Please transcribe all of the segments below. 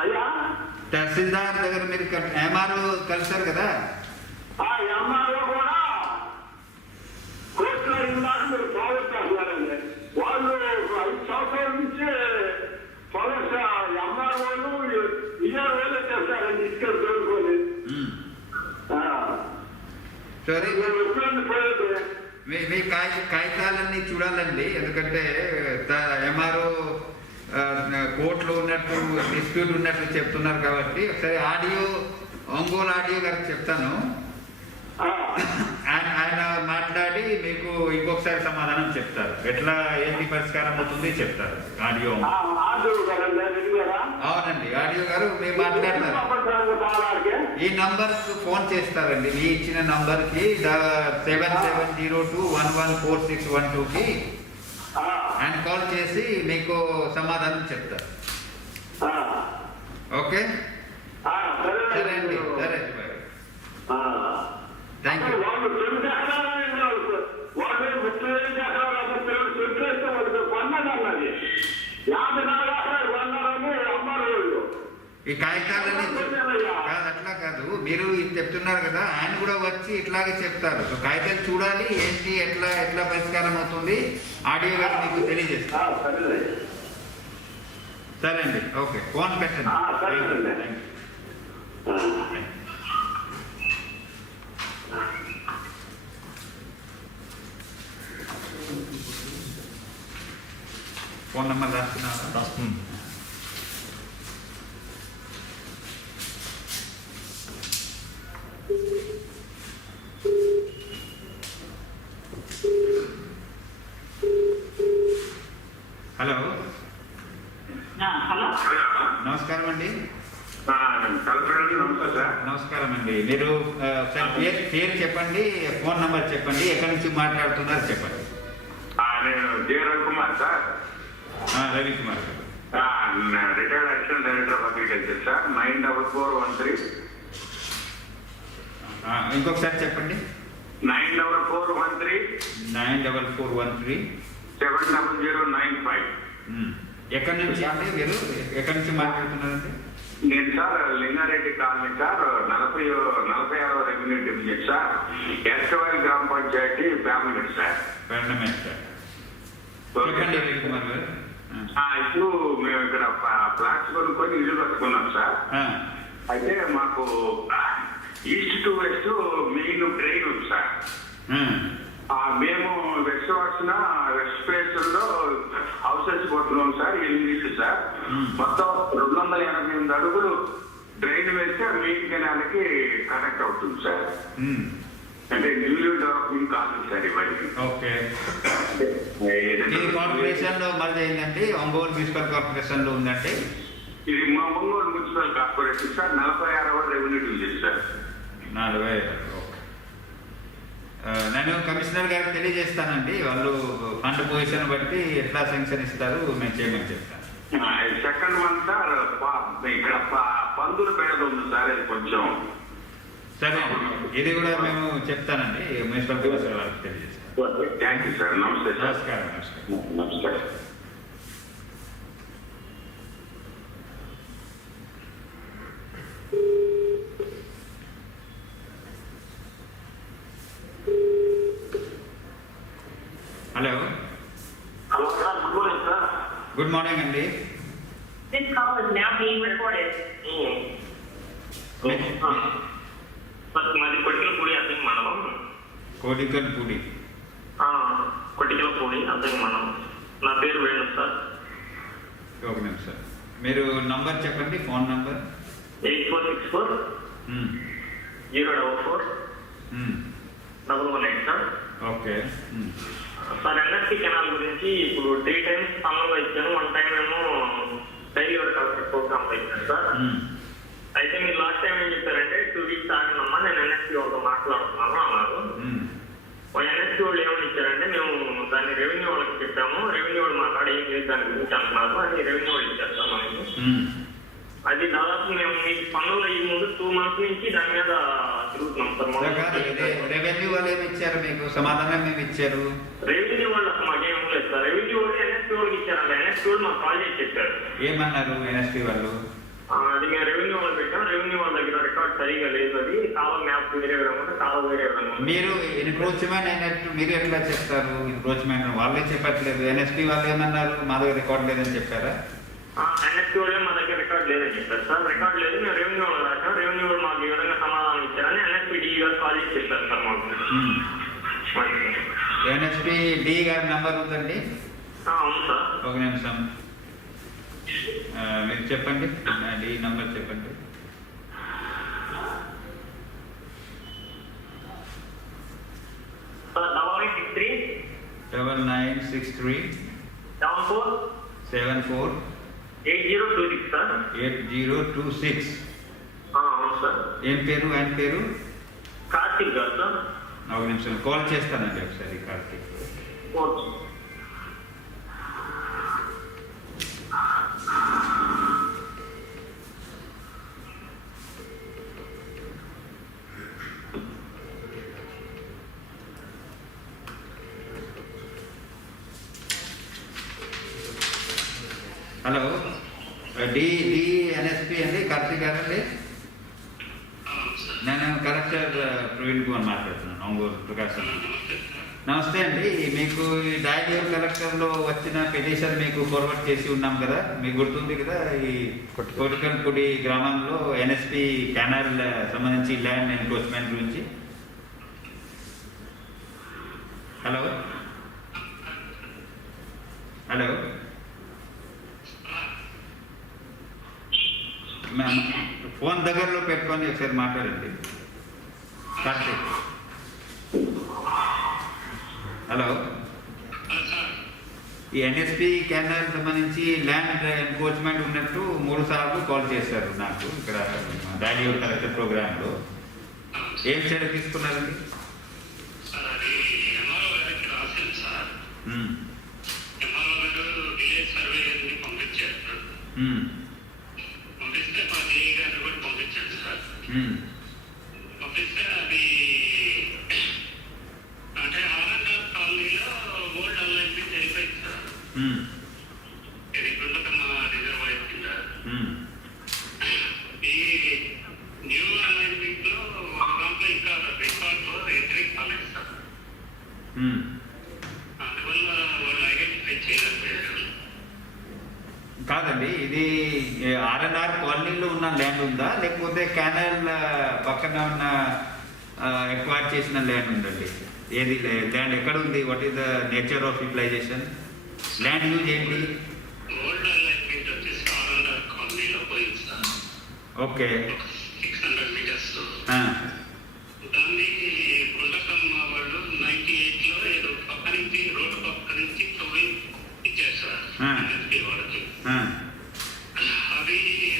అయ్యా తహసీల్దార్ దగ్గర మీరు ఎంఆర్ఓ కలిసారు కదా? ఎంఆర్ఓ కూడా కోర్టులో ఇందాక మీరు పోగొట్టారండి. వాళ్ళు 5 సంవత్సరాల నుంచి ఎంఆర్ఓలు ఈఆర్ఓలు చేస్తారండి ఇసుక తోడుకొని. సరే, మీ కాగితాలన్నీ చూడాలండి. ఎందుకంటే ఎంఆర్ఓ కోర్టులో ఉన్నట్టు డిస్ప్యూట్ ఉన్నట్లు చెప్తున్నారు కాబట్టి ఒకసారి ఒంగోలు ఆడియో గారికి చెప్తాను. ఆయన మాట్లాడి మీకు ఇంకొకసారి సమాధానం చెప్తారు. ఎట్లా ఏంటి పరిష్కారం అవుతుంది చెప్తారు. ఆడియో అవునండి, ఆడియో గారు మీరు మాట్లాడతారు. ఈ నంబర్ ఫోన్ చేస్తారండి, మీ ఇచ్చిన నంబర్కి 7702114612కి ఆయన కాల్ చేసి మీకు సమాధానం చెప్తారు. ఓకే, సరే అండి, సరే, థ్యాంక్ యూ. ఈ కాగితాలన్నీ అట్లా కాదు, మీరు ఇది చెప్తున్నారు కదా, ఆయన కూడా వచ్చి ఇట్లాగే చెప్తారు. కాగితాలు చూడాలి, ఏంటి ఎట్లా ఎట్లా పరిష్కారం అవుతుంది ఆడియో గారు మీకు తెలియజేస్తారు. సరే అండి, ఓకే, ఫోన్ పెట్టండి. ఫోన్ నెంబర్ రాస్తున్నారా? హలో, నమస్కారం అండి. నమస్కారం అండి. మీరు పేరు చెప్పండి, ఫోన్ నంబర్ చెప్పండి, ఎక్కడి నుంచి మాట్లాడుతున్నారు చెప్పండి. నేను జే రవికుమార్ సార్. రవికుమార్ గారు, retired assistant director of agriculture sir. 94413. ఇంకొకసారి చెప్పండి. 94413 70095. ఎక్కడి నుంచి అంటే మీరు ఎక్కడి నుంచి మాట్లాడుతున్నారండి? నేను సార్ లింగారెడ్డి కాలనీ సార్, 46వ రెవెన్యూ డివిజన్ సార్, ఎస్కవారి గ్రామ పంచాయతీ ఫ్యామిలీ సార్. చెప్పండి రవికుమార్ గారు. ఇప్పుడు మేము ఇక్కడ ఫ్లాట్స్ కొనుక్కొని ఇల్లు కట్టుకున్నాం సార్. అయితే మాకు east to west main train ఉంది సార్. మేము వెస్ట్ వచ్చిన వెస్ట్ ఫేస్ లో హౌసెస్ కొట్టున్నాం సార్. 8 సార్, మొత్తం 288 అడుగులు డ్రైన్ వేస్తే మెయిన్ కెనాల్కి కనెక్ట్ అవుతుంది సార్. అంటే న్యూలీ డెవలపింగ్ కాదు సార్ ఇవన్నీ. ఓకే, ఈ కార్పొరేషన్ లో మరి ఏంటంటే ఒంగోలు మున్సిపల్ కార్పొరేషన్ లో ఉందంటే ఇది మా ఒంగోలు మున్సిపల్ కార్పొరేషన్ సార్. 46వ రెవెన్యూ డివిజన్ సార్. 46. నేను కమిషనర్ గారికి తెలియజేస్తానండి. వాళ్ళు ఫండ్ పొజిషన్ బట్టి ఎట్లా శాంక్షన్ ఇస్తారు నేను చేయమని చెప్తాను. సెకండ్ వన్ సార్, ఇక్కడ పందులు పేడ ఉంది సార్, ఇది కొంచెం. సరే, ఇది కూడా మేము చెప్తానండి, మున్సిపల్ కమిషనర్ గారికి తెలియజేస్తాను. Thank you sir. నమస్తే. నమస్కారం. నమస్కారం. హలో, గుడ్ మార్నింగ్ అండి. This call is now being recorded. మాది కొట్టికలపూడి అద్దెకి మండలం. కోడికల్పూడి. కొట్టికలపూడి అద్దెకి మండలం. నా పేరు వేణు సార్. ఒక నిమిషం, మీరు నంబర్ చెప్పండి, phone number. 8464 044 118 sir. Okay sir, NSP canal గురించి ఇప్పుడు 3 times పనులు ఇచ్చాను. 1 time ఏమో డైలీ వర్క్ ప్రోగ్రామ్ ఇచ్చాను సార్. అయితే మీరు లాస్ట్ టైం ఏం చెప్పారంటే 2 weeks ఆగినమ్మా, నేను ఎన్ఎస్పి వాళ్ళతో మాట్లాడుతున్నాను అన్నారు. ఎన్ఎస్పి వాళ్ళు ఏమని ఇచ్చారంటే మేము దాన్ని రెవెన్యూ వాళ్ళకి చెప్పాము, రెవెన్యూ వాళ్ళు మాట్లాడి ఏం చేసి దాని గురించి అంటున్నారు అని రెవెన్యూ వాళ్ళు ఇచ్చారు సార్ మనకి. అది దాదాపు మేము మీకు పనులు అయ్యే ముందు 2 months నుంచి దాని మీద తిరుగుతున్నాం సార్. రెవెన్యూ వాళ్ళు ఏమి ఇచ్చారు మీకు సమాధానం? ఏమి ఇచ్చారు? రెవెన్యూ వాళ్ళు అసలు మాకేం లేదు సార్. రెవెన్యూ వాళ్ళు ఎన్ఎస్పీ వాళ్ళకి ఇచ్చారండి. ఎన్ఎస్పీ వాళ్ళు మాకు కాల్ చేసి చెప్పారు. ఏమన్నారు ఎన్ఎస్పీ వాళ్ళు? అది మేము రెవెన్యూ వాళ్ళు పెట్టాం. రెవెన్యూ వాళ్ళ దగ్గర రికార్డ్ సరిగా లేదు. అది కాలం మ్యాప్ వేరే విధంగా ఉంది, కాలం వేరే విధంగా ఉంది. మీరు ఎన్క్రోచ్మెంట్ అయినట్టు మీరు ఎట్లా చెప్తారు? ఎన్క్రోచ్మెంట్ వాళ్ళే చెప్పట్లేదు. ఎన్ఎస్పీ వాళ్ళు ఏమన్నారు? మా దగ్గర రికార్డ్ లేదని చెప్పారా? ఎన్ఎస్పీ వాళ్ళే మా దగ్గర రికార్డ్ లేదని చెప్పారు సార్. రికార్డ్ లేదు, మేము రెవెన్యూ వాళ్ళు రాసాం. రెవెన్యూ వాళ్ళు మాకు ఈ విధంగా సమాధానం ఇచ్చారని ఎన్ఎస్పీ డి గారు కాల్ చేసి చెప్పారు సార్ మాకు. ఎన్ఎస్పీ డి గారి నెంబర్ ఉందండి? అవును సార్. ఒక నిమిషం మీరు చెప్పండి, డి నెంబర్ చెప్పండి. Sir 9963 9963 74 74 8026 sir. 8026. అవును సార్. ఏం పేరు ఆయన పేరు? కార్తీక్ గారు సార్. ఒక నిమిషం కాల్ చేస్తానండి ఒకసారి Karthik. Okay. Hello, D NSP అండి, కార్తీక్ గారండి. నేను కలెక్టర్ ప్రవీణ్ కుమార్ మాట్లాడుతున్నాను, ఒంగోలు ప్రకాశం. నమస్తే అండి. మీకు ఈ డైలీవర్ కలెక్టర్లో వచ్చిన పిటిషన్ మీకు ఫార్వర్డ్ చేసి ఉన్నాం కదా, మీకు గుర్తుంది కదా? ఈ కోటికల్పూడి గ్రామంలో ఎన్ఎస్పి కెనాల్ సంబంధించి ల్యాండ్ ఎన్క్రోచ్మెంట్ గురించి. హలో హలో ఫోన్ దగ్గరలో పెట్టుకొని ఒకసారి మాట్లాడండి కార్తీక్. హలో, ఈ ఎన్ఎస్పి కెనాల్ సంబంధించి ల్యాండ్ ఎన్క్రోచ్మెంట్ ఉన్నట్టు 3 సార్లు కాల్ చేశారు నాకు ఇక్కడ డైలీవర్ కలెక్టర్ ప్రోగ్రాంలో. ఏం చర్య తీసుకున్నారండి? పంపిస్తే అది అంటే ఆనంద్ కాలనీలో ఓల్డ్ అలైన్మెంట్ జరిగిపోయింది సార్. ఇది గుండకమ్మ రిజర్వాయర్ కింద. ఈ న్యూ అలైన్మెంట్ లో ఒక దాంట్లో ఇంకా రికార్డ్ ఎంట్రీ కాలేదు సార్. అందువల్ల వాళ్ళు ఐడెంటిఫై చేయలేకపోయారు. కాదండి, ఇది ఆర్ఎన్ఆర్ కాలనీలో ఉన్న ల్యాండ్ ఉందా, లేకపోతే కెనాల్ పక్కన ఉన్న ఎక్వైర్ చేసిన ల్యాండ్ ఉందండి? ఏది ల్యాండ్ ఎక్కడ ఉంది? What is the nature of utilisation? Land use ఏంటి? ఓల్డ్ అలైన్మెంట్ వచ్చేసి ఆర్ఎన్ఆర్ కాలనీలో పోయింది సార్. Okay, 600 metres. దాన్ని గుండకమ్మ వాళ్ళు 98 లో ఏదో పక్క నుంచి రోడ్డు పక్క నుంచి తవ్వి ఇచ్చారు సార్ ఎన్ఎస్పీ వాళ్ళకి. అవి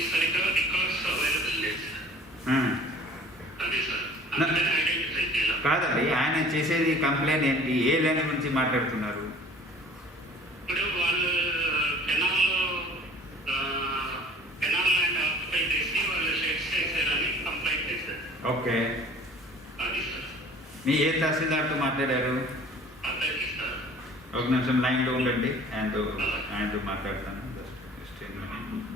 సరిగ్గా రికార్డ్స్ అవైలబుల్ లేదు సార్. అది సార్ అందుకని ఐడెంటిఫై చేయాలి. కాదండి, ఆయన చేసేది కంప్లైంట్ ఏంటి? ఏ ల్యాండ్ గురించి మాట్లాడుతున్నారు? ఇప్పుడు వాళ్ళు కెనాల్ ల్యాండ్ ఆక్యుపై చేసి వాళ్ళు షెడ్స్ చేశారని కంప్లైంట్ చేశారు. ఓకే, అది సార్. మీ ఏ తహసీల్దార్తో మాట్లాడారు? అతనికి సార్ ఒక నిమిషం లైన్లో ఉండండి, ఆయనతో మాట్లాడతాను. Just a minute.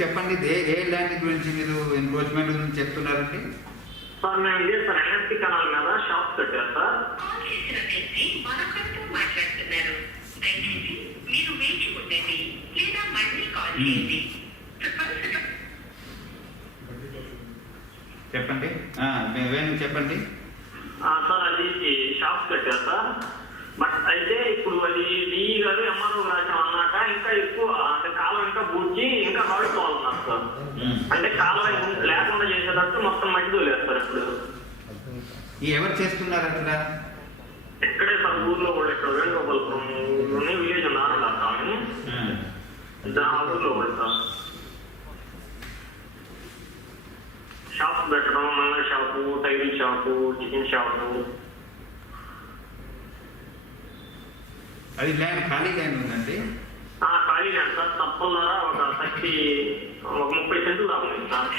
చెప్పండి, ఏ ల్యాండ్ గురించి మీరు ఎన్క్రోచ్మెంట్ గురించి చెప్తున్నారండి? సార్ మేము ఇదే సార్ ఎన్ఎస్పి కెనాల్ మీద షాప్ కట్టారు సార్. కాల్ చేసిన వ్యక్తి మరొకరితో మాట్లాడుతున్నారు. దయచేసి మీరు వేచి ఉండండి లేదా మళ్ళీ కాల్ చేయండి. చెప్పండి, వేణు చెప్పండి. సార్ అది షాప్ కట్టారు సార్. బట్ అయితే ఇప్పుడు అది డిఈ గారు ఎంఆర్ఓ రాజ్యం అన్నాక ఇంకా ఎక్కువ అంటే కాలం ఇంకా బూడ్చి ఇంకా రాడుకోవాలన్నారు సార్. అంటే కాలం లేకుండా చేసేటట్టు మొత్తం మట్టి తోలేస్తారు ఇప్పుడు. ఎవరు చేస్తున్నారు అట్లా? ఇక్కడే సార్ ఊర్లో కూడా ఇక్కడ వేణుగోపాలపురం విలేజ్ నారాయణ ఊర్లో కూడా సార్ షాప్స్ పెట్టడం, మంగళ shop, tile shop, chicken shop. అది ల్యాండ్ ఖాళీ ల్యాండ్ ఉందండి? ఖాళీ ల్యాండ్ సార్. తప్పల ద్వారా ఒక 30 సెంట్లు దాకా ఉంది సార్.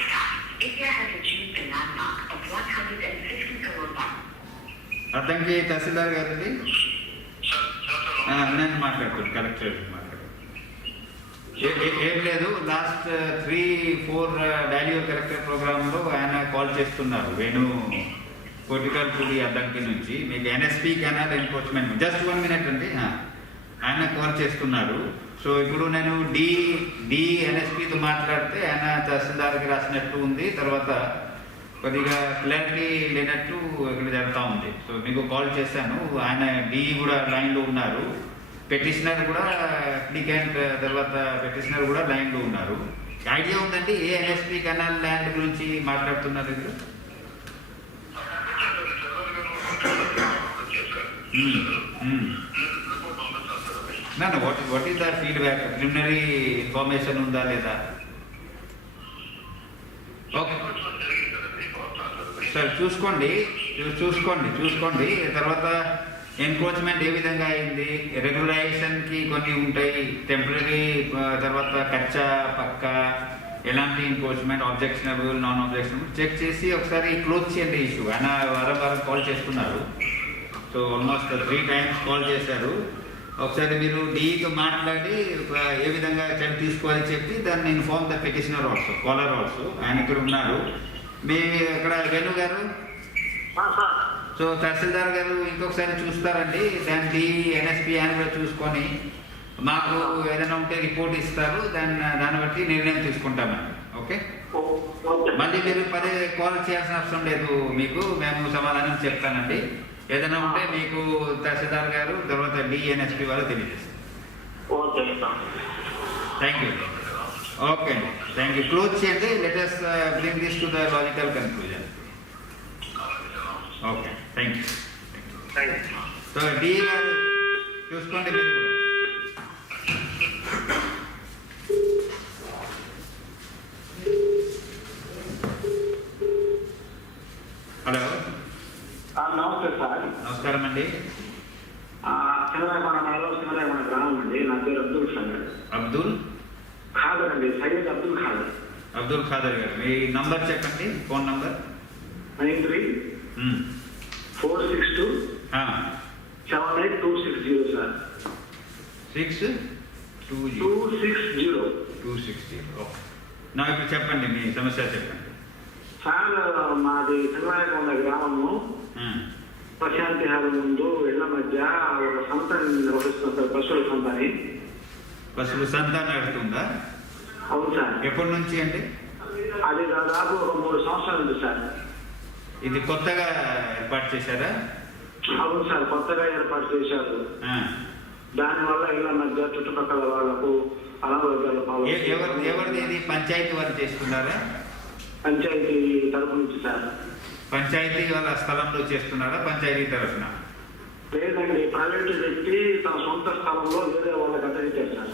అర్థంకి తహసీల్దార్ గారండి నేను మాట్లాడుతున్నాను, కలెక్టర్ ఏం లేదు. లాస్ట్ 3-4 డైలీ కలెక్టర్ ప్రోగ్రాంలో ఆయన కాల్ చేస్తున్నారు వేణు కోటికల్పూడి అద్దంకి నుంచి. మీకు NSP canal encroachment just 1 minute అండి. ఆయన కాల్ చేస్తున్నారు. సో ఇప్పుడు నేను ఎన్ఎస్పితో మాట్లాడితే ఆయన తహసీల్దార్కి రాసినట్టు ఉంది, తర్వాత కొద్దిగా క్లారిటీ లేనట్టు ఇక్కడ జరుగుతూ ఉంది. సో మీకు కాల్ చేశాను. ఆయన కూడా లైన్లో ఉన్నారు, పెటిషనర్ కూడా అప్లికెంట్ తర్వాత పెటిషనర్ కూడా లైన్లో ఉన్నారు. ఐడియా ఉందండి ఏ ఎన్ఎస్పి కెనాల్ ల్యాండ్ గురించి మాట్లాడుతున్నారు ఇప్పుడు? What is the feedback? Preliminary information ఉందా లేదా? ఓకే సార్, చూసుకోండి. తర్వాత ఎన్క్రోచ్మెంట్ ఏ విధంగా అయింది, రెగ్యులైజేషన్కి కొన్ని ఉంటాయి, టెంపరీ తర్వాత కచ్చా పక్క ఎలాంటి encroachment, objectionable, non objectionable check చేసి ఒకసారి క్లోజ్ చేయండి ఇష్యూ. ఆయన వారం కాల్ చేస్తున్నారు. సో ఆల్మోస్ట్ 3 times కాల్ చేశారు. ఒకసారి మీరు డీతో మాట్లాడి ఏ విధంగా చర్య తీసుకోవాలని చెప్పి దాన్ని inform the petitioner also, caller also. ఆయన ఇక్కడ ఉన్నారు. మీ ఇక్కడ వేణు గారు, సో తహసీల్దార్ గారు ఇంకొకసారి చూస్తారండి. దాన్ని ఎన్ఎస్పి ఆయన కూడా చూసుకొని మాకు ఏదైనా ఉంటే రిపోర్ట్ ఇస్తారు. దాన్ని బట్టి నిర్ణయం తీసుకుంటామండి. ఓకే, మళ్ళీ మీరు కాల్ చేయాల్సిన అవసరం లేదు. మీకు మేము సమాధానం చెప్తానండి. ఏదైనా ఉంటే మీకు తహసీల్దార్ గారు తర్వాత డిఎన్ఎస్పి వారు తెలియజేస్తారు. Thank you. ఓకే అండి, థ్యాంక్ యూ. క్లోజ్ చేయండి. Let us bring this to the logical conclusion. Okay, thank you. So D గారు చూసుకోండి మీరు కూడా. హలో, నమస్తే సార్. నమస్కారం అండి. సింగరాయకొండ మండలం సింగరాయకొండ గ్రామం అండి. నా పేరు అబ్దుల్ ఖాదర్. అబ్దుల్ ఖాదర్ అండి, సయ్యద్ అబ్దుల్ ఖాదర్. అబ్దుల్ ఖాదర్ గారు, మీ నంబర్ చెప్పండి, ఫోన్ నంబర్. 93-462-78260 సార్. 6-260. నా ఇప్పుడు చెప్పండి, మీ సమస్య చెప్పండి సార్. మాది సింగరాయకొండ గ్రామము. ప్రశాంతి హారం ముందు ఇళ్ల మధ్య ఒక సంతని నిర్వహిస్తున్నాం సార్, పశువుల సంతని. పశువుల సంత నడుస్తుందా? అవును సార్. ఎప్పటి నుంచి అండి? అది దాదాపు ఒక 3 సంవత్సరాలు ఉంది సార్. ఇది కొత్తగా ఏర్పాటు చేశారా? అవును సార్, కొత్తగా ఏర్పాటు చేశారు. దానివల్ల ఇళ్ల మధ్య చుట్టుపక్కల వాళ్లకు అనారోగ్యాలు ఎవరిది ఇది? పంచాయతీ వారు చేస్తున్నారా? పంచాయతీ తరఫు నుంచి సార్. పంచాయతీ వాళ్ళ స్థలంలో చేస్తున్నారా పంచాయతీ తరఫున? లేదండి, ప్రైవేట్ వ్యక్తి తన సొంత స్థలంలో వేరే వాళ్ళకి అప్పగించారు సార్.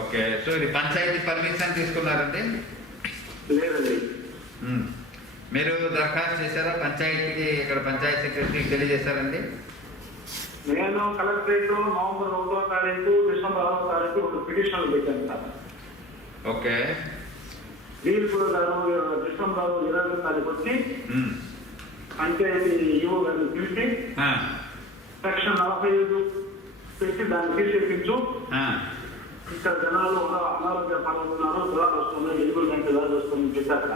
ఓకే, సో ఇది పంచాయతీ పర్మిషన్ తీసుకున్నారండి? లేదండి. మీరు దరఖాస్తు చేశారా పంచాయతీకి? ఇక్కడ పంచాయతీ సెక్రటరీకి తెలియజేశారండి? నేను కలెక్టరేట్ నవంబర్ 1వ తారీఖు డిసెంబర్ 6వ తారీఖు ఒక పిటిషన్ పెట్టాను సార్. ఓకే, దీనికి డిసెంబర్ 20వ తారీఖు వచ్చి పంచాయతీ ఈవో గారిని పిలిచి సెక్షన్ 45 పెట్టి దాన్ని తీసేపించు, ఇక్కడ జనాలు అనారోగ్య పాల్గొన్నారు, జ్వరాలు వస్తున్నాయి, ఎలుగులు గంట జ్వరాలు వస్తుందని చెప్పారు.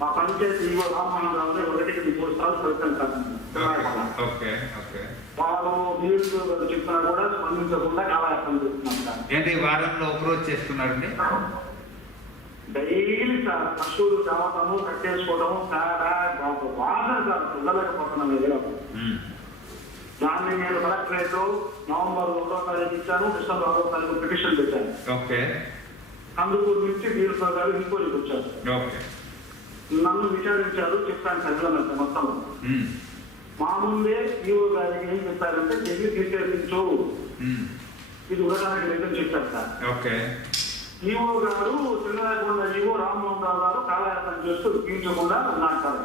మా పంచాయతీ ఈవో రామ్మోహన్ రావు 1-3 సార్లు ఫలితం కాదు. వాళ్ళు నీళ్ళు చెప్పినా కూడా స్పందించకుండా కాలయాపన చేస్తున్నారు. ఏంటి వారంలో ఒకరోజు చేస్తున్నారండి? డైలీ సార్ పశువులు కావటము, కట్టేసుకోవడము, వాసన సార్ పిల్లలేకపోతున్నాం. దాన్ని నేను కలెక్టరేట్ నవంబర్ 1వ తారీఖు ఇచ్చాను, డిసెంబర్ 6వ తారీఖు పిటిషన్ పెట్టాను. అందుకు నుంచి డీఎస్ఓ గారు ఇంకోటికి వచ్చారు. నన్ను విచారించారు, చెప్పాను ప్రజలంతా మొత్తం. మా ముందే ఈఓ గారికి ఏం చెప్పారంటే చెయ్యి తీసేసించు, ఇది ఉండడానికి లేదని చెప్పారు సార్. ఈఓ గారు చిన్నకుండా ఈఓ రామ్మోహన్ రావు గారు కాలయాపన చేస్తూ తీర్చకుండా ఉన్నారు సార్.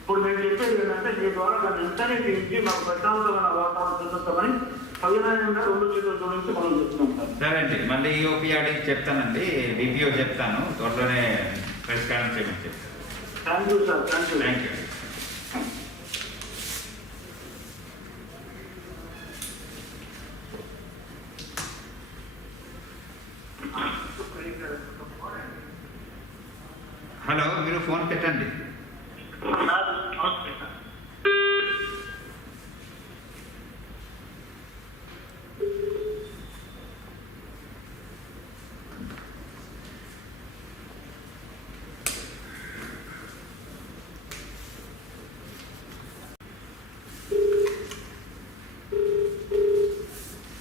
ఇప్పుడు నేను చెప్పేది ఏంటంటే మీ ద్వారా దాన్ని వెంటనే తీర్చి మాకు ప్రశాంతమైన వాతావరణం చూపిస్తామని సవినయంగా 2 చేతులు జోడించి మనం చెప్తున్నాం సార్. సరే అండి, మళ్ళీ ఈఓపీఆర్డీకి చెప్తానండి, డిపిఓ చెప్తాను, త్వరలోనే పరిష్కారం చేయమని చెప్తాను. Thank you sir. Thank you. Hello, మీరు ఫోన్ పెట్టండి.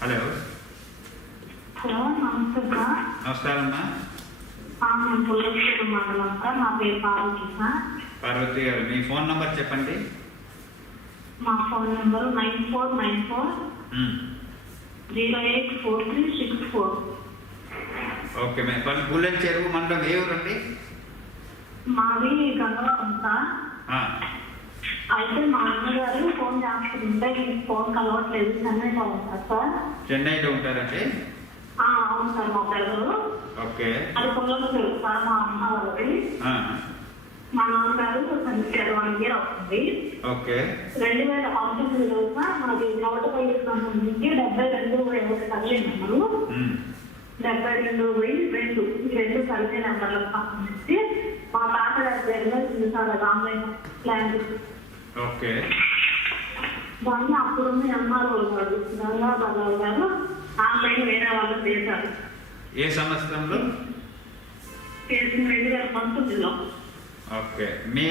హలో. హలో, నమస్తే సార్. నమస్కారం అమ్మా. మేము పుల్లూరు మండలం సార్. నా పేరు పార్వతి సార్. పార్వతి గారు, మీ ఫోన్ నంబర్ చెప్పండి. మా phone number 9494084364. Okay madam. Pullela చెరువు మండలం ఏ ఊరండి? మాది గంగవరం సార్. అయితే మా అన్నగారు ఫోన్ చేస్తుంటే మీకు ఫోన్ కలవట్లేదు, చెన్నైలో ఉంటారు సార్. చెన్నైలో ఉంటారండి? అవును సార్, మా బ్రదరు. అది పుల్లూరు సార్, మా అమ్మ వాళ్ళది. మా నాన్నగారు చనిపోయారు, 1 year అవుతుంది. 2019లో సార్ మాది నోటపల్లి సంబంధించి 72 సర్వే నెంబరు, 72/2 సర్వే నెంబర్లకు సంబంధించి మా తాతగారి పేరులో సార్ ఆన్లైన్ ప్లాన్. దాన్ని అప్పుడున్న ఎంఆర్ఓ గారు గంగాధరరావు గారు ఆన్లైన్ వేరే వాళ్ళు చేశారు. ఏ సంవత్సరంలో చేసిన? 2019లో. మీ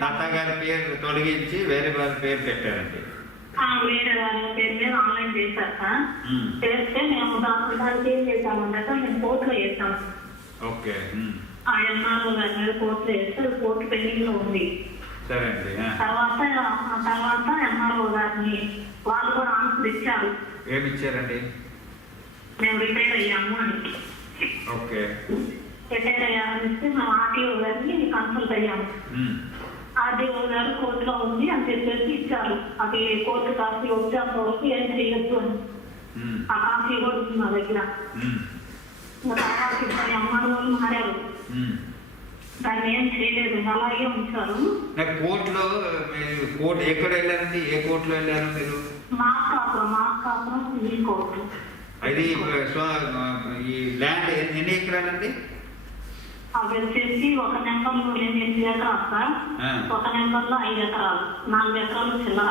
తాతగారి పేరు తొలగించి వేరే వారి పేరు పెట్టారండి? వేరే వాళ్ళ పేరు మీద ఆన్లైన్ చేశారు సార్. చేస్తే మేము దానికి ఏం చేశామంటే సార్, మేము కోర్టులో చేస్తాం. ఆ ఎంఆర్ఓ గారి మీద కోర్టులో చేస్తే కోర్టు పెండింగ్ లో ఉంది. తర్వాత ఎంఆర్ఓ గారిని వాళ్ళు కూడా ఆన్సర్ ఇచ్చారు. ఏమి ఇచ్చారండి? మేము రిటైర్ అయ్యాము అని. రిటైర్ అయ్యామని ఇస్తే మేము ఆర్టీఓ గారిని కన్సల్ట్ అయ్యాము. ఆర్టీఓ గారు కోర్టులో ఉంది అని చెప్పేసి ఇచ్చారు. అది కోర్టు కాపీ వచ్చేంత వరకు ఏం చేయొద్దు అని. ఆ కాపీ కూడా ఉంది మా దగ్గర. తర్వాత ఇద్దరు ఎంఆర్ఓలు మారారు, దాన్ని ఏం చేయలేదు, అలాగే ఉంచారు. కోర్టు ఎక్కడ వెళ్ళారండి? ఏ కోర్టులో వెళ్ళారు మీరు? Markapuram civil court. అది ఈ ల్యాండ్ ఎన్ని ఎకరాలండి? అవి వచ్చేసి ఒక నెంబర్లో 8 ఎకరాలు సార్, ఒక నెంబర్లో 5 ఎకరాలు, 4 ఎకరాలు చిల్లర.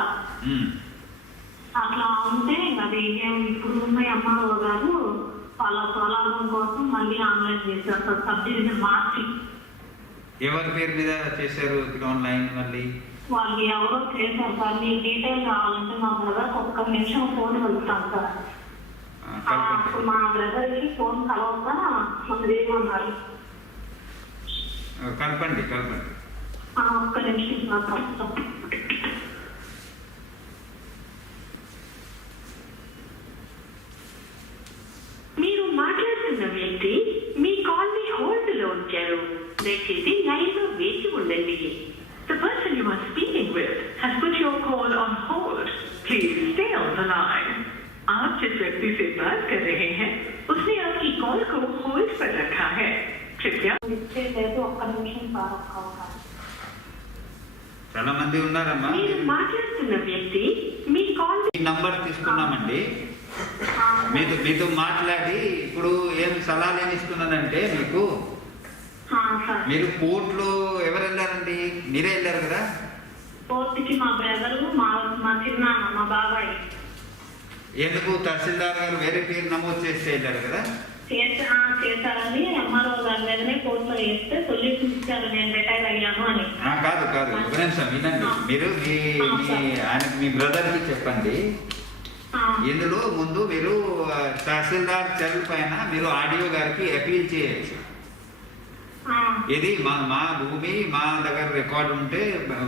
అట్లా ఉంటే అది ఇప్పుడు ఉన్న ఎంఆర్ఓ గారు వాళ్ళ పొలాల కోసం మళ్ళీ ఆన్లైన్ చేశారు సార్, సబ్ డివిజన్ మార్చి. ఎవరి పేరు మీద చేశారు ఆన్లైన్? మళ్ళీ వాళ్ళు ఎవరో చేశారు సార్. మీ డీటెయిల్ కావాలంటే మా బ్రదర్ 1 నిమిషం ఫోన్ వెళ్తాను సార్. మా బ్రదర్ కి ఫోన్ కలవక మనం ఏమన్నారు? కలపండి. 1 నిమిషం కలుస్తాం. మీరు మాట్లాడుతున్న వ్యక్తి మీ కాల్ ని హోల్డ్ లో ఉంచారు. దయచేసి లైన్ లో వేచి ఉండండి. The person you are speaking with has put your call on hold. Please stay on the line. आप जिस व्यक्ति से बात कर रहे हैं उसने आपकी कॉल को होल्ड पर रखा है. कृपया 1 నిమిషం చాలా మంది ఉన్నారమ్మా. మీరు మాట్లాడుతున్న వ్యక్తి మీ కాల్ నంబర్ తీసుకున్నామండి. మీతో మాట్లాడి ఇప్పుడు ఏం సలహాలు ఏమి ఇస్తున్నానంటే మీకు సార్ మీరు కోర్టులో ఎవరు వెళ్ళారండి? మీరే వెళ్ళారు కదా? కోర్టుకి మా బ్రదరు, మా చిన్నాన్న, మా బాబాయ్. ఎందుకు తహసీల్దార్ గారు వేరే పేరు నమోదు చేస్తే వెళ్ళారు కదా? చేశారని ఎంఆర్ఓ గారి మీదనే కోర్టులో వేస్తే సొల్యూషన్ ఇచ్చారు, నేను రిటైర్ అయ్యాను అని. కాదు ఒక నిమిషం వినండి. మీరు మీ బ్రదర్కి చెప్పండి. ఇందులో ముందు మీరు తహసీల్దార్ చర్యల పైన మీరు ఆడియో గారికి అపీల్ చేయొచ్చు. ఇది మా భూమి మా దగ్గర రికార్డు ఉంటే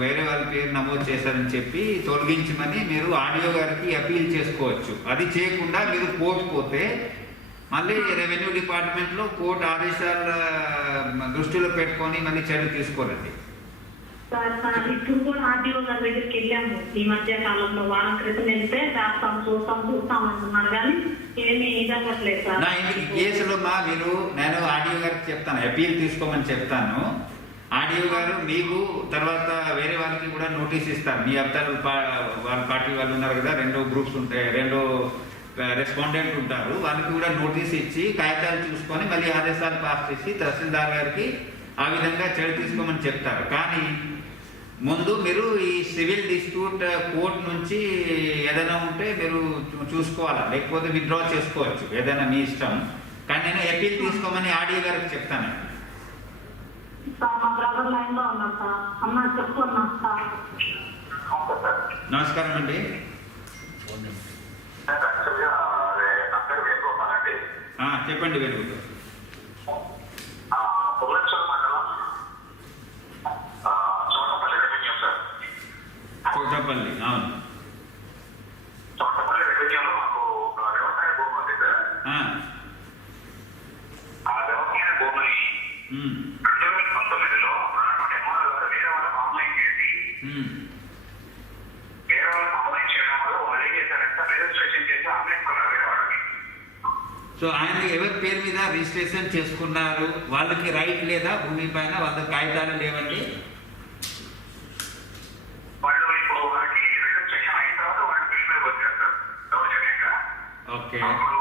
వేరే వాళ్ళ పేరు నమోదు చేశారని చెప్పి తొలగించమని మీరు ఆడియో గారికి అపీల్ చేసుకోవచ్చు. అది చేయకుండా మీరు కోర్టు పోతే మళ్ళీ రెవెన్యూ డిపార్ట్మెంట్లో కోర్టు ఆదేశాల దృష్టిలో పెట్టుకొని మళ్ళీ చర్య తీసుకోరండి. ఇప్పుడు కూడా ఆర్డీఓ గారి దగ్గరికి వెళ్ళాము ఈ మధ్య కాలంలో, వారం క్రితం వెళ్తే చూస్తాం అంటున్నారు కానీ ఏమీ ఇదవ్వట్లేదు సార్. ఈ కేసులో నేను ఆడియో గారికి చెప్తాను, అపీల్ తీసుకోమని చెప్తాను. ఆడియో గారు మీకు తర్వాత వేరే వాళ్ళకి కూడా నోటీస్ ఇస్తారు. మీ అబ్బాయి వాళ్ళ పార్టీ వాళ్ళు ఉన్నారు కదా, 2 గ్రూప్స్ ఉంటాయి, 2 రెస్పాండెంట్ ఉంటారు, వాళ్ళకి కూడా నోటీస్ ఇచ్చి కాగితాలు చూసుకొని మళ్ళీ ఆదేశాలు పాస్ చేసి తహసీల్దార్ గారికి ఆ విధంగా చర్య తీసుకోమని చెప్తారు. కానీ ముందు మీరు ఈ సివిల్ డిస్ప్యూట్ కోర్టు నుంచి ఏదైనా ఉంటే మీరు చూసుకోవాలా, లేకపోతే విత్డ్రా చేసుకోవచ్చు, ఏదైనా మీ ఇష్టం. కానీ నేను అపీల్ తీసుకోమని ఆడియో గారికి చెప్తాను. మా బ్రదర్ లైన్ లో ఉన్నా సార్. అన్నా చెప్పుకున్నా సార్. నమస్కారం అండి. చెప్పండి వెలుగు. చోటపల్లి. అవును. చోటపల్లి రెవెన్యూలో మాకు వ్యవసాయ భూమి ఉంది సార్. ఆ వ్యవసాయ భూమిని 2019లో ఎంఆర్ఓ గారు వేరే వాళ్ళకి ఆన్లైన్ చేసి వేరే వాళ్ళకి ఆన్లైన్ చేయడం వల్ల వాళ్ళు ఏం చేశారంటే రిజిస్ట్రేషన్ చేసి అమ్మేసుకున్నారు వేరే వాళ్ళకి. సో ఆయన ఎవరి పేరు మీద రిజిస్ట్రేషన్ చేసుకున్నారు? వాళ్ళకి రైట్ లేదా భూమి పైన? వాళ్ళ కాగితాలు లేవండి. వాళ్ళు ఇప్పుడు వాళ్ళకి రిజిస్ట్రేషన్ అయిన తర్వాత వాళ్ళకి బిల్ మీద వచ్చేస్తారు దౌర్జన్యంగా. ఓకే. అప్పుడు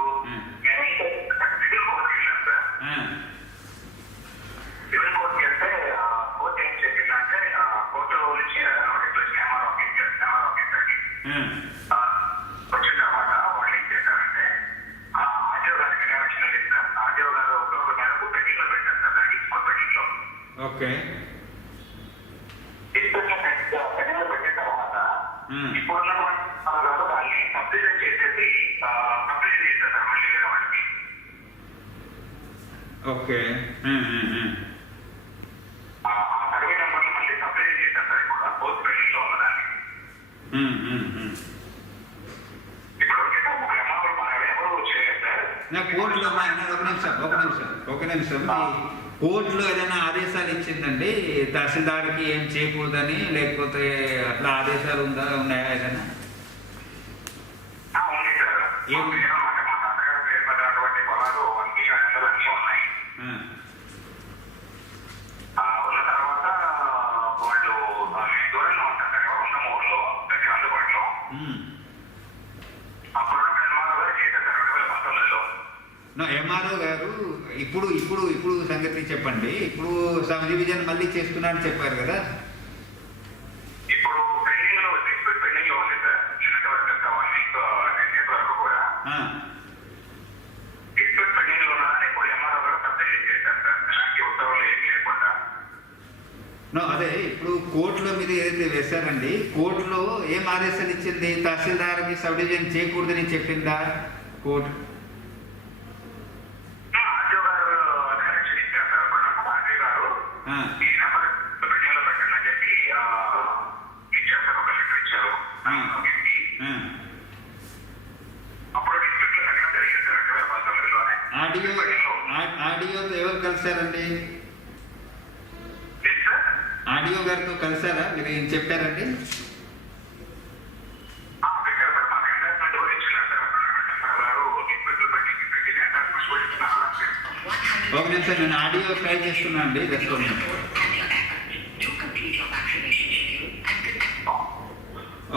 సివిల్ కోర్టుకి వెళ్ళాను సార్. సివిల్ కోర్టుకి వెళ్తే కోర్టు ఏం చెప్పిందంటే కోర్టు నుంచి నోటీస్ వచ్చిన ఎంఆర్ఓ ఆఫీసర్కి వచ్చిన తర్వాత వాళ్ళు ఏం చేశారంటే ఆర్డీఓ గారికి డైరెక్షన్ ఇస్తారు. ఆర్డీఓ గారు ఒక మేరకు పెండింగ్ లో పెట్టారు సార్. దానికి పెండింగ్ లో ఓకే. పెట్టిన తర్వాత ఇప్పుడు గారు దాన్ని కంప్లీట్ చేసేసి కంప్లీట్ చేశారు సార్ మళ్ళీ వేరే వాళ్ళకి. ఓకే. ఆ సర్వే నెంబర్ మళ్ళీ కంప్లీట్ చేశారు సార్. ఇప్పుడు కోర్టు పెండింగ్ లో ఉన్నదాన్ని ఇప్పుడు అమౌంట్ మనకు ఎవరు చేయలేదు సార్. కోర్టులో ఒక నిమిషం కోర్టులో ఏదైనా ఆదేశాలు ఇచ్చిందండి తహసీల్దార్కి ఏం చేయకూడదని, లేకపోతే అట్లా ఆదేశాలు ఉన్నాయా ఏదైనా? ఉంది సార్. మా తాతగారు పేరు పడినటువంటి పొలాలు అన్ని అన్నీ ఉన్నాయి. ఉన్న తర్వాత వాళ్ళు దూరంలో ఉంటారు సార్, ఉన్న ఊర్లో దగ్గర అందుబాటులో. అప్పుడు ఎంఆర్ఓ గారు చేశారు సార్ 2019లో. ఎంఆర్ఓ గారు ఇప్పుడు సంగతి చెప్పండి. ఇప్పుడు సబ్ డివిజన్ మళ్ళీ చేస్తున్నారని చెప్పారు కదా? ఇప్పుడు పెండింగ్ లో డిస్ప్యూట్ పెండింగ్ లో ఉంది సార్. నిన్నటి వరకు 1 వీక్ 10 డేస్ వరకు కూడా డిస్ప్యూట్ పెండింగ్ లో ఉన్నదని ఇప్పుడు ఎంఆర్ఓ గారు సబ్మిట్ చేశారు సార్. ఎలాంటి ఉత్తర్వులు ఏం లేకుండా. అదే ఇప్పుడు కోర్టులో మీరు ఏదైతే వేశారండి, కోర్టులో ఏం ఆదేశాలు ఇచ్చింది? తహసీల్దార్కి సబ్ డివిజన్ చేయకూడదని చెప్పిందా కోర్టు? ఆర్డీఓ గారు డైరెక్షన్ ఇచ్చారు సార్. ఆర్డీఓ గారు ఈ నెంబర్ పెండింగ్ లో పెట్టండి అని చెప్పి ఇచ్చారు సార్. ఒక లెటర్ ఇచ్చారు. అప్పుడు డిస్ట్రిక్ట్ లో పెట్టడం జరిగింది సార్ 2019లోనే. ఆడియోతో ఎవరు కలిశారండి? ఆడియో గారితో కలిసారా? మీరు ఏం చెప్పారండి? ఒక నిమిషం నేను ఆడియో ట్రై చేస్తున్నా అండి.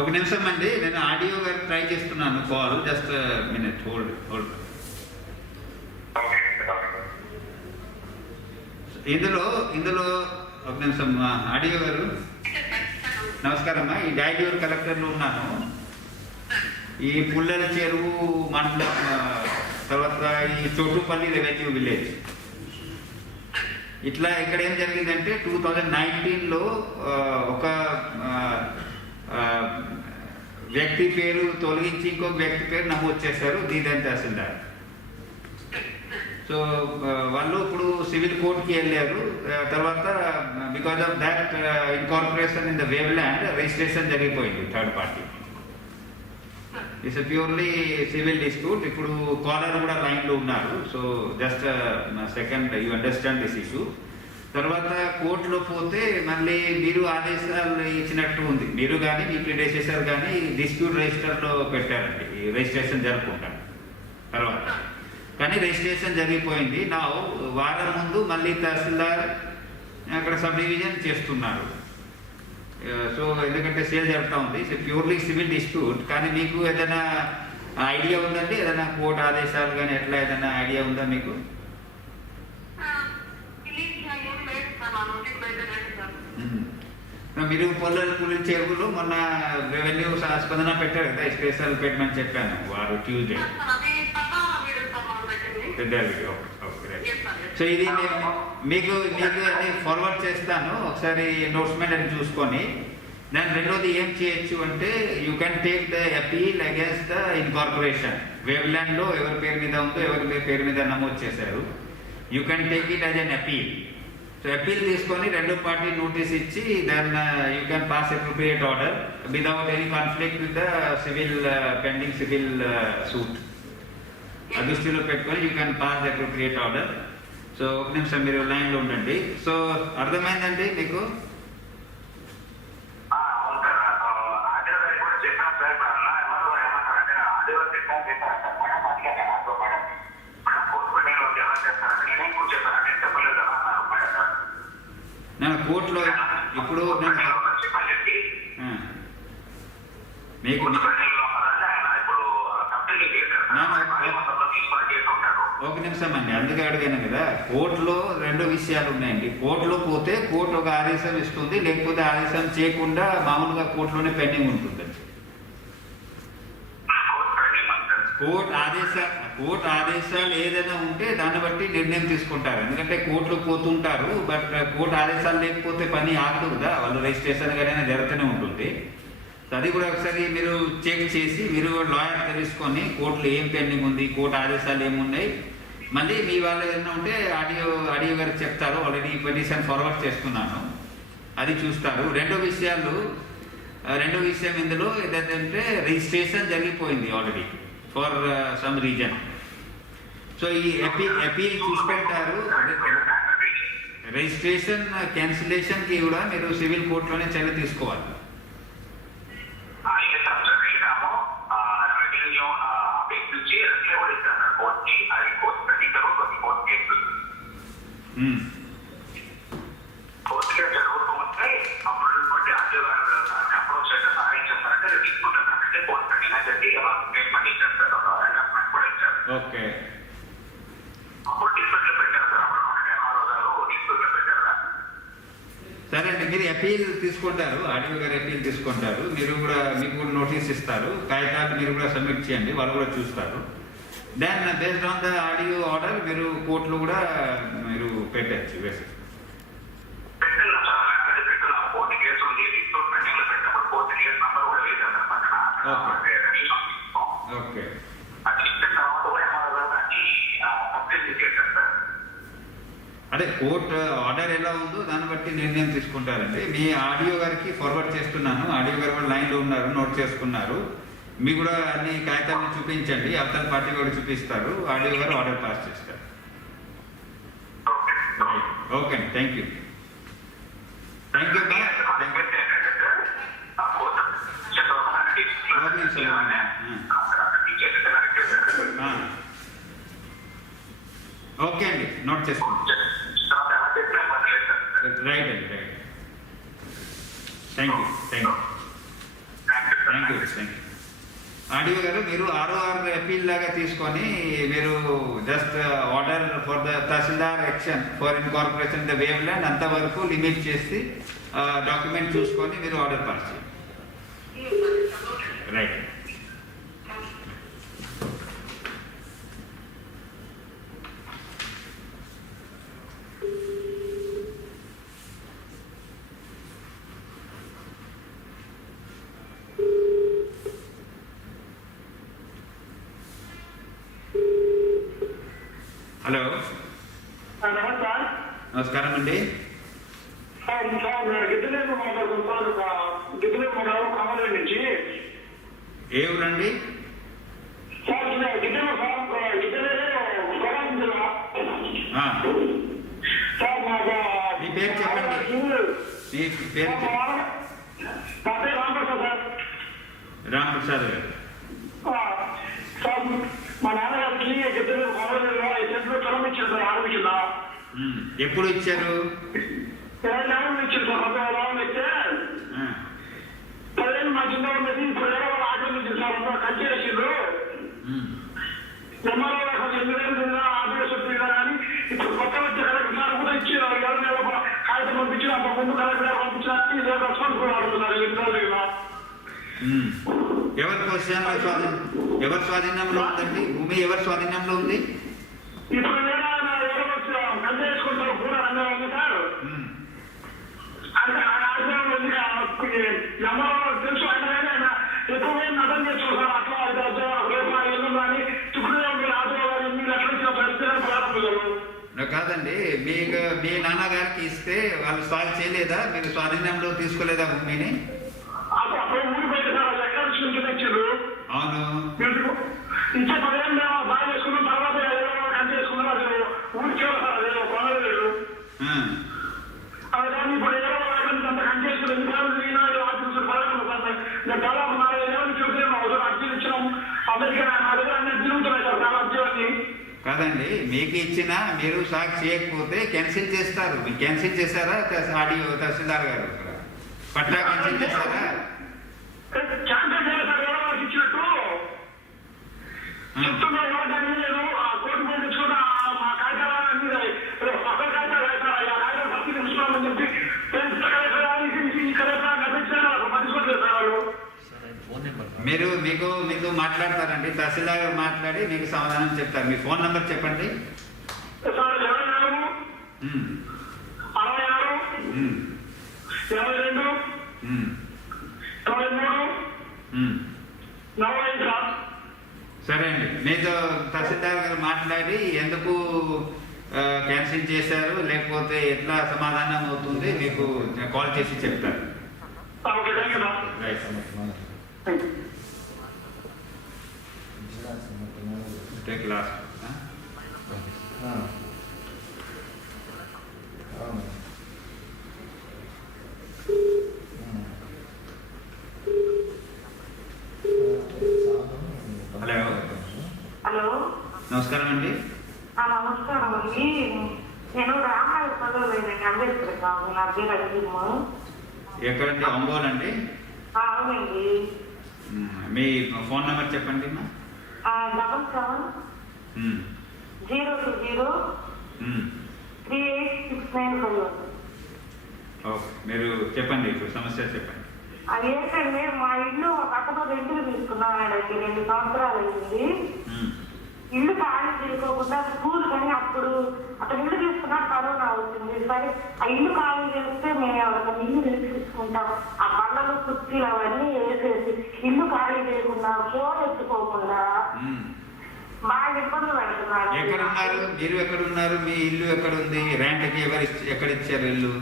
ఒక నిమిషం అండి, నేను ఆడియో గారు ట్రై చేస్తున్నాను కాల్. Just minute, hold. ఇందులో ఒక నిమిషం. ఆడియో గారు నమస్కారం అమ్మా. ఈ డైడ్యూర్ కలెక్టర్లో ఉన్నాను. ఈ పుల్లల చెరువు మండలం, తర్వాత ఈ చోటుపల్లి రెవెన్యూ విలేజ్, ఇట్లా ఇక్కడ ఏం జరిగిందంటే 2019లో ఒక వ్యక్తి పేరు తొలగించి ఇంకొక వ్యక్తి పేరు నమోదు చేశారు దీదంత తహసీల్దార్. సో వాళ్ళు ఇప్పుడు సివిల్ కోర్టుకి వెళ్ళారు. తర్వాత because of that incorporation in the wave land registration జరిగిపోయింది third party. It's purely civil dispute. ఇప్పుడు కాలర్ కూడా లైన్లో ఉన్నారు. So just second, you understand this issue. తర్వాత కోర్టులో పోతే మళ్ళీ మీరు ఆదేశాలు ఇచ్చినట్టు ఉంది. మీరు కానీ మీ ప్రిడెసెసర్ కానీ డిస్ప్యూట్ రిజిస్టర్లో పెట్టారండి ఈ రిజిస్ట్రేషన్ జరుపుకుంటాను. తర్వాత కానీ రిజిస్ట్రేషన్ జరిగిపోయింది. నా వారం ముందు మళ్ళీ తహసీల్దార్ అక్కడ సబ్ డివిజన్ చేస్తున్నారు. సో ఎందుకంటే సేల్ జరుగుతూ ఉంది. It's purely civil dispute. కానీ మీకు ఏదైనా ఐడియా ఉందండి? ఏదైనా కోర్టు ఆదేశాలు కానీ ఎట్లా ఏదైనా ఐడియా ఉందా మీకు? మీరు పులి చెరువులు మొన్న రెవెన్యూ స్పందన పెట్టారు కదా, స్పెషల్ పెట్టమని చెప్పాను వారు ట్యూస్డే. సో ఇది మీకు అది ఫార్వర్డ్ చేస్తాను, ఒకసారి నోట్స్మెంట్ అని చూసుకొని. దాని రెండోది ఏం చేయొచ్చు అంటే you can take the appeal against the incorporation. Wave ల్యాండ్లో ఎవరి పేరు మీద ఉందో ఎవరి పేరు మీద నమోదు చేశారు. You can take it as an appeal. So appeal తీసుకొని రెండో పార్టీ నోటీస్ ఇచ్చి then you can pass appropriate order without any conflict with the civil pending civil suit. ఆ దృష్టిలో పెట్టుకొని you can pass the appropriate order. So ఒక నిమిషం మీరు లైన్లో ఉండండి. సో అర్థమైందండి మీకు? నేను కోర్టులో ఇప్పుడు మీకు ఒక నిమిషం అండి, అందుకే అడిగాను కదా. కోర్టులో రెండు విషయాలు ఉన్నాయండి. కోర్టులో పోతే కోర్టు ఒక ఆదేశం ఇస్తుంది, లేకపోతే ఆదేశం చేయకుండా మామూలుగా కోర్టులోనే పెండింగ్ ఉంటుందండి. కోర్టు ఆదేశాలు ఏదైనా ఉంటే దాన్ని బట్టి నిర్ణయం తీసుకుంటారు. ఎందుకంటే కోర్టులో పోతుంటారు, బట్ కోర్టు ఆదేశాలు లేకపోతే పని ఆగదు కదా, వాళ్ళు రిజిస్ట్రేషన్ కానీ జరుగుతూనే ఉంటుంది. అది కూడా ఒకసారి మీరు చెక్ చేసి మీరు లాయర్ తెలుసుకొని కోర్టులో ఏం పెండింగ్ ఉంది, కోర్టు ఆదేశాలు ఏమున్నాయి, మళ్ళీ మీ వాళ్ళు ఏదైనా ఉంటే ఆడియో గారికి చెప్తారు. ఆల్రెడీ పిటిషన్ ఫార్వర్డ్ చేస్తున్నాను, అది చూస్తారు. రెండో విషయం ఇందులో ఏదంటే రిజిస్ట్రేషన్ జరిగిపోయింది already for some reason. So ఈ అపీల్ చూసుకుంటారు. రిజిస్ట్రేషన్ క్యాన్సిలేషన్కి కూడా మీరు సివిల్ కోర్టులోనే చర్య తీసుకోవాలి. ఓకే, సరే అండి. మీరు అపీల్ తీసుకుంటారు, ఆడియో గారు అపీల్ తీసుకుంటారు. మీకు కూడా నోటీస్ ఇస్తారు, కాగితాలు మీరు కూడా సబ్మిట్ చేయండి, వాళ్ళు కూడా చూస్తారు. Then based on the audio order మీరు కోర్టులో కూడా మీరు పెట్టచ్చు వేసి. ఓకే, అదే కోర్టు ఆర్డర్ ఎలా ఉందో దాన్ని బట్టి నిర్ణయం తీసుకుంటారండి. మీ ఆడియో గారికి ఫార్వర్డ్ చేస్తున్నాను, ఆడియో గారు కూడా లైన్లో ఉన్నారు, నోట్ చేసుకున్నారు. మీకు కూడా అన్ని కాగితాలను చూపించండి, అవతల పార్టీ కూడా చూపిస్తారు, ఆడియో గారు ఆర్డర్ పాస్ చేస్తారు. ఓకే అండి, థ్యాంక్ యూ. ఓకే అండి, నోట్ చేసుకుంటాం. రైట్ అండి, right. Thank you. Thank you. Audio గారు, మీరు ROR అపీల్ లాగా తీసుకొని మీరు just order for the tahsildar action for incorporation the wave land అంతవరకు లిమిట్ చేసి డాక్యుమెంట్ చూసుకొని మీరు ఆర్డర్ పాస్ చేయండి. రైట్. హలో, నమస్కారం అండి. నుంచి ఏ ఊరండి? మీ పేరు చెప్పండి. మీ పేరు రామప్రసాద్ గారు. మా నాన్నగారికి గిద్దలు చెట్లు పొలం ఇచ్చారు సార్. ఆరోగ్యంగా ఎప్పుడు ఇచ్చారు? 20 నెలలు ఇచ్చారు సార్. 10 నెలలు ఇస్తే 10 మా కింద ఉన్నది. ఇప్పుడు వాళ్ళు ఆటోలు ఇచ్చారు సార్. కంచి వేసిండ్రు. ఎంఆర్ఓ అసలు 8 నెలలు తిన్నా ఆటో చెప్పినా కానీ ఇప్పుడు కొత్త వచ్చే కలెక్టర్ సార్ కూడా ఇచ్చారు. 7 నెలల కాగితం పంపించిన ముందు కలెక్టర్ పంపించడానికి రెస్పాన్స్ కూడా అడుగుతున్నారు. 8 నెలలు ఎవరి స్వాధీనంలో ఉందండి? భూమి ఎవరి స్వాధీనంలో ఉంది? ఇప్పుడు కంచె వేసుకుంటారు కూడా రంగారావు సార్. అంటే తెలుసు ఆయన ఎక్కువ నదం చేస్తారు సార్. అట్లా రేపు కానీ చుట్టూ ఆటోవారు ఎట్లా కాదండి. మీ నాన్నగారికి ఇస్తే వాళ్ళు సాల్వ్ చేయలేదా? మీరు స్వాధీనంలో తీసుకోలేదా భూమిని? అప్పుడు ఊరి బయట సార్ ఎక్కడ తెచ్చారు. అవును. ఇంట్లో 10 ఏళ్ళు బాగా చేసుకున్న తర్వాత కంచె చేసుకున్నారు. అసలు ఊరికి సార్ అదే కొనలేదు. అదే ఇప్పుడు అంత కంచె చేసుకుని ఎన్నిసార్లు తిరిగినా ఆఫీసు నేను దాదాపు 4-5 ఏళ్ళు చూసాను. అర్జీలు ఇచ్చినాం. అమెరికా నా దగ్గర అన్నీ తిరుగుతున్నాయి సార్. చాలా అర్జీలన్నీ కాదండి. మీకు ఇచ్చిన మీరు సాగు చేయకపోతే క్యాన్సిల్ చేస్తారు. మీరు క్యాన్సిల్ చేశారా? ఆడియో తహసీల్దార్ గారు పట్టా క్యాన్సిల్ చేశారా? క్యాన్సిల్ చేయాలి సార్. ఎవరో వాళ్ళకి ఇచ్చినట్టు చెప్తున్నా. ఎవరికీ లేదు. ఆ కోర్టు మీద తెచ్చుకుంటే మా కాగితాలన్నీ అక్కడ కాగితాలు వేస్తారు. ఆ కాగితాలు ఫస్ట్ తెచ్చుకోవాలని చెప్పి మీకు మాట్లాడతారండి. తహసీల్దార్ గారు మాట్లాడి మీకు సమాధానం చెప్తారు. మీ ఫోన్ నెంబర్ చెప్పండి. 22 సరే అండి. మీతో తహసీల్దార్ గారు మాట్లాడి ఎందుకు క్యాన్సిల్ చేశారు లేకపోతే ఎట్లా సమాధానం అవుతుంది మీకు కాల్ చేసి చెప్తారు. Take last. హలో, హలో, నమస్కారం అండి. నమస్కారం అండి. నేను రామాయ చదవలేదండి. అంబేద్కర్ కాదు. నా పేరు అడిగిమ్మా. ఎక్కడండి? ఒంగోలు అండి. అవునండి. మీ ఫోన్ నెంబర్ చెప్పండి. 77-020-3869. ఓకే, మీరు చెప్పండి. ఇప్పుడు సమస్య చెప్పండి. అదేంటండి, మా ఇల్లు ఒక అతను రెండులు తీసుకున్నానండి. 2 సంవత్సరాలు అయింది. ఇల్లు ఖాళీ చేసుకోకుండా స్కూల్ కానీ అప్పుడు అతను ఇల్లు తీసుకున్నా కరోనా అవుతుంది. సరే, ఆ ఇల్లు ఖాళీ చేస్తే మేము ఎవరికైనా ఇల్లు తీసుకుంటాం. ఆ పళ్ళలు కుర్చీలు అవన్నీ వేసేసి ఇల్లు ఖాళీ చేయకుండా ఫోన్ ఎత్తుకోకుండా బాగా ఇబ్బందులు పెడుతున్నారు. ఎక్కడున్నారు మీరు? ఎక్కడున్నారు? మీ ఇల్లు ఎక్కడుంది? రెంట్కి ఎక్కడ ఇచ్చారు ఇల్లు?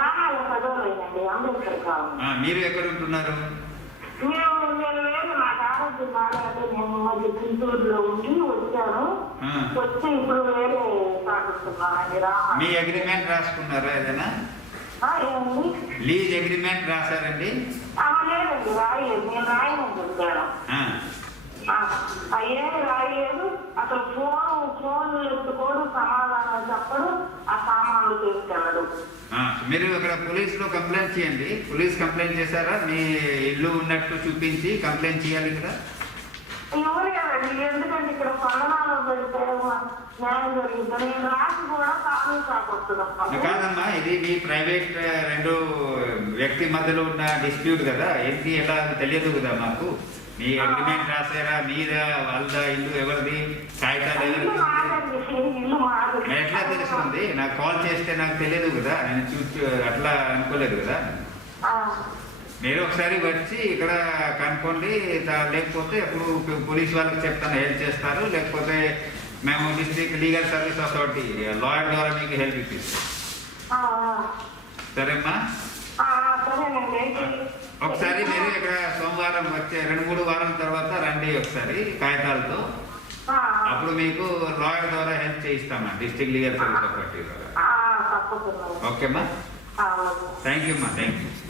రామాయ చదవలేదండి. అంబేద్కర్ కాదు. మీరు ఎక్కడ ఉంటున్నారు? నేను లేదు. నాకు ఆరోగ్యం బాగాలంటే నేను మళ్ళీ గుంటూరులో ఉండి వచ్చాను. వచ్చి ఇప్పుడు వేరే సాగుతున్నానండి. మీ అగ్రిమెంట్ రాసుకున్నారా ఏదైనా? ఏమండి? లీజ్ అగ్రిమెంట్ రాశారండి? లేదండి, రాయలేదు. నేను రాయమని చెప్పాను. ఏమి రాయలేదు. అసలు ఫోన్ ఎత్తుకోడు సమాధానం చెప్పడు, ఆ సామాన్లు తీసుకెళ్ళడు. మీరు ఇక్కడ పోలీసులో కంప్లైంట్ చేయండి. పోలీస్ కంప్లైంట్ చేశారా? మీ ఇల్లు ఉన్నట్టు చూపించి కంప్లైంట్ చేయాలి కదా. ఎవరు కదండి, ఎందుకంటే ఇక్కడ స్పందనాలు పెడితే న్యాయం జరుగుతుంది. నేను రాసి కూడా కాదు కాకొస్తుంది. కాదమ్మా, ఇది మీ ప్రైవేట్ రెండు వ్యక్తి మధ్యలో ఉన్న డిస్ప్యూట్ కదా, ఏంటి ఎలా తెలియదు కదా మాకు. మీ అగ్రిమెంట్ రాసారా, మీద వాళ్ళ ఇల్లు ఎవరిది, కాగితాలు ఎవరిది ఎట్లా తెలుస్తుంది? నాకు కాల్ చేస్తే నాకు తెలియదు కదా, నేను చూసి అట్లా అనుకోలేదు కదా. మీరు ఒకసారి వచ్చి ఇక్కడ కనుక్కోండి, లేకపోతే అప్పుడు పోలీస్ వాళ్ళకి చెప్తాను, హెల్ప్ చేస్తారు. లేకపోతే మేము district legal service authority lawyer ద్వారా మీకు హెల్ప్ ఇప్పిస్తాం. సరేమ్మా, ఒకసారి మీరు ఇక్కడ సోమవారం వచ్చే 2-3 వారాల తర్వాత రండి ఒకసారి కాగితాలతో. అప్పుడు మీకు లాయర్ ద్వారా హెల్ప్ చేయిస్తామా, డిస్ట్రిక్ట్ లీగల్ సర్వీస్ అథారిటీ ద్వారా. ఓకేమ్మా, థ్యాంక్ యూ అమ్మా, థ్యాంక్ యూ.